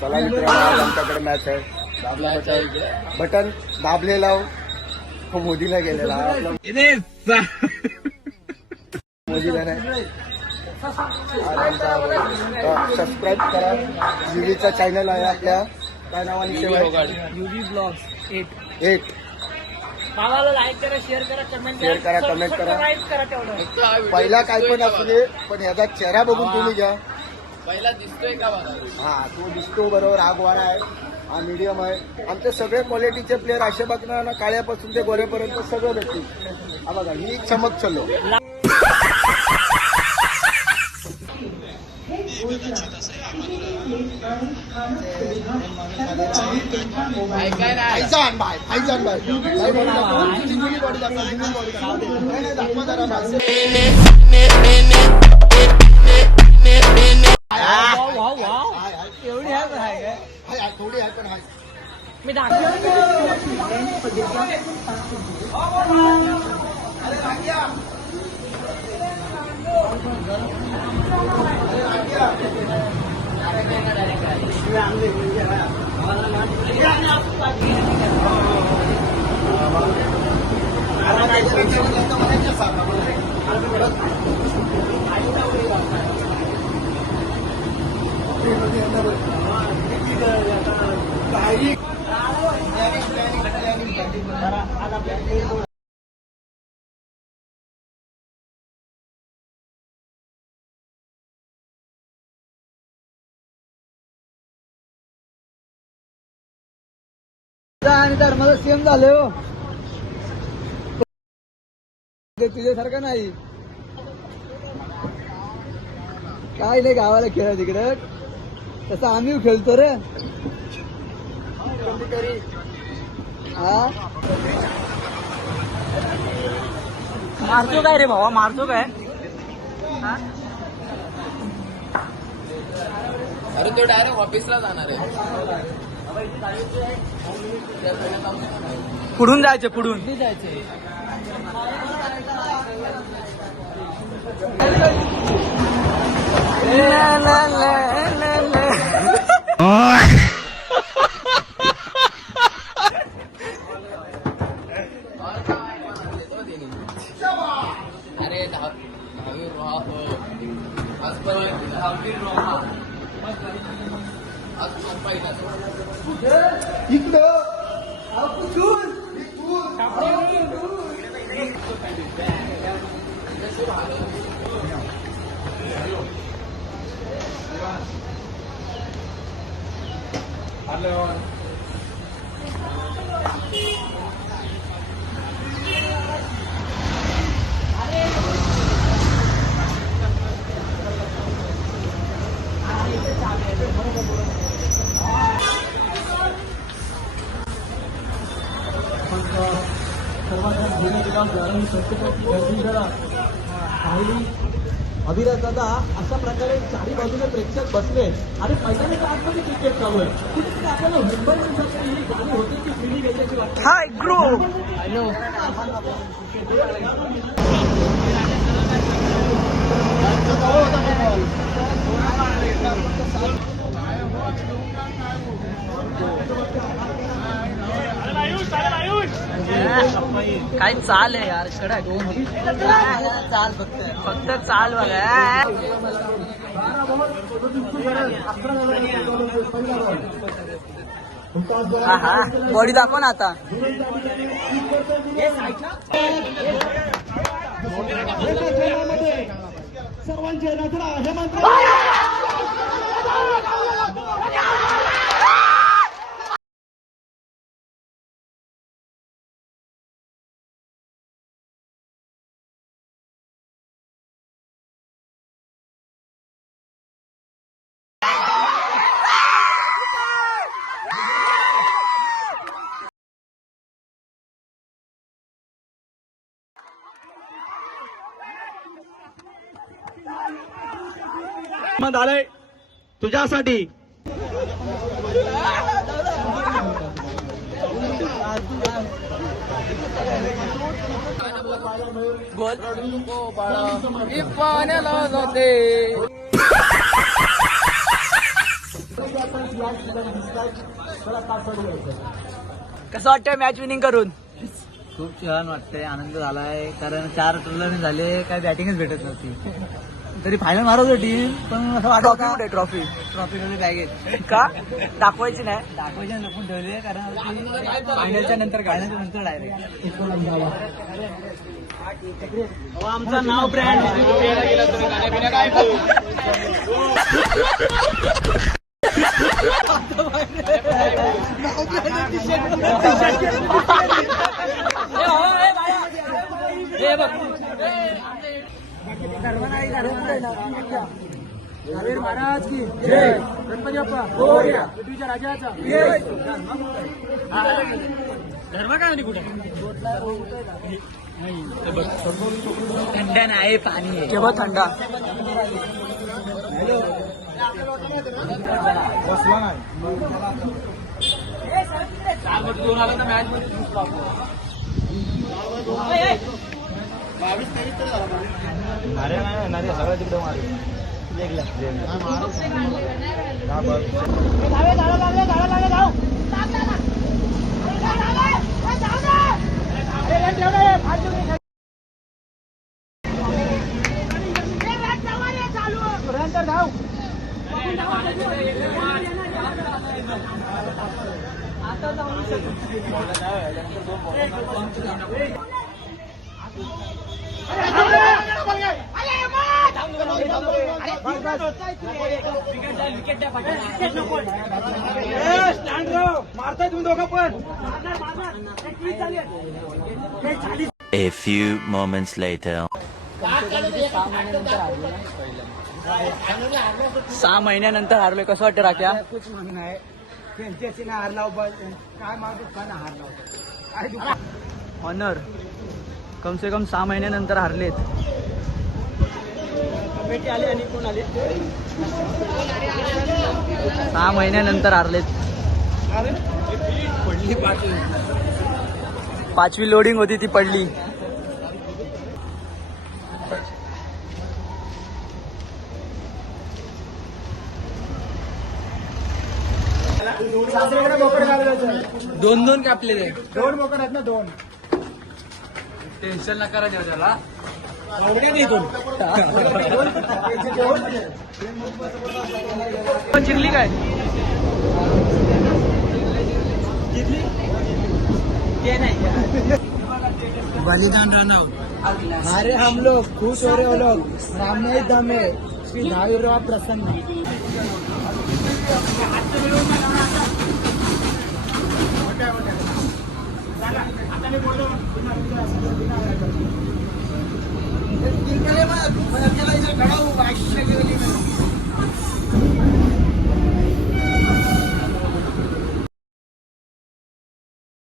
चला मित्रांनो, आमच्याकडे मॅच आहे. बटन दाबलेला तो मोदीला गेलेला मोदीला नाही. सबस्क्राईब करा. युवीचा चॅनल आहे आपल्या, काय नावाने सेवा युवी ब्लॉग्स 8. भावाला लाईक करा, शेअर करा, कमेंट करा, सबस्क्राईब करा. तेवढं पहिला काय पण असू दे, पण याचा चेहरा बघून तुम्ही घ्या. पहिला दिसतोय का बघा. हा, तो दिसतो बरोबर. हा गोरा आहे, हा मीडियम आहे. आमचे सगळे क्वालिटीचे प्लेअर असे बघणार ना, काळ्यापासून ते गोऱ्यापर्यंत सगळं भेटतील. हा बघा, ही चमक चलो. फायजान बाय एवढी आहे थोडी आहे पण आहे. मी दाखवतो. आणि धर्माला सेम झालं हो. तुझ्यासारखं नाही काय नाही. गावाला खेळा तिकडं तसं आम्ही खेळतो रे. हा, मारतो काय रे भावा, मारतो काय. अरे तो डायरेक्ट ऑफिसला जाणार आहे. पुढून जायचं, पुढून जायचं. अरे दहावी आज पहिला इकडं अभिराज दादा, अशा प्रकारे चारी बाजूने प्रेक्षक बसले आणि मैदानाच्या आतमध्ये क्रिकेट चालू आहे. कुठेतरी आपल्याला मुंबई ही गाणी होती ती फिलिंग याच्याची वाटते. हाय ग्रो. हॅलो. काय चाल आहे यार, कडक चाल. फक्त चाल बघा. हा, बॉडी दाखव ना आता. सर्वांचे नजरा हे मंत्र आलंय तुझ्यासाठी. गोल पाण्याला जाते. मॅच दिसतात चला तास चालू आहे. कसं वाटतंय मॅच विनिंग करून? खूप छान वाटतंय, आनंद झालाय, कारण 4 टुर्नामेंट झाले, काय बॅटिंगच भेटत नव्हती. तरी फायनल मारत होती टीम, पण असं वाटत ट्रॉफी कुठे ट्रॉफी ट्रॉफी मध्ये बॅगेत का दाखवायची नाही? दाखवायच्या लपून ठेवले, कारण फायनलच्या नंतर डायरेक्ट आमचं नाव ब्रँड महाराज की जय. गणपती बाप्पा मोरया. पृथ्वीच्या राजाचा धर्म काय कुठे थंड नाही, पाणी आहे. केव्हा थंडा सगळं तिकडे मारताय तुम्ही दोघं पण. A few moments later. 6 महिन्यानंतर हारलोय. कसं वाटतं राख्या? कुछ म्हणणं आहे त्यांच्याशी ना हारला काय मारतो का ना हारला ऑनर कम से कम 6 महिन्यानंतर हारलेत. कमिटी आली आणि कोण आले 6 महिन्यानंतर हारलेत. पाचवी लोडिंग होती ती पडली. सासऱ्याकडे बोकड घालवायचं. 2-2 कापले ते. 2 बोकड आहेत ना 2. टेन्शन नका देऊ त्याला. पण जिंकली काय? बलिदान राणा. अरे हम लोग खुश हो रहे हो लोग राम नहीं दम है श्री धावीराव प्रसन्न. आता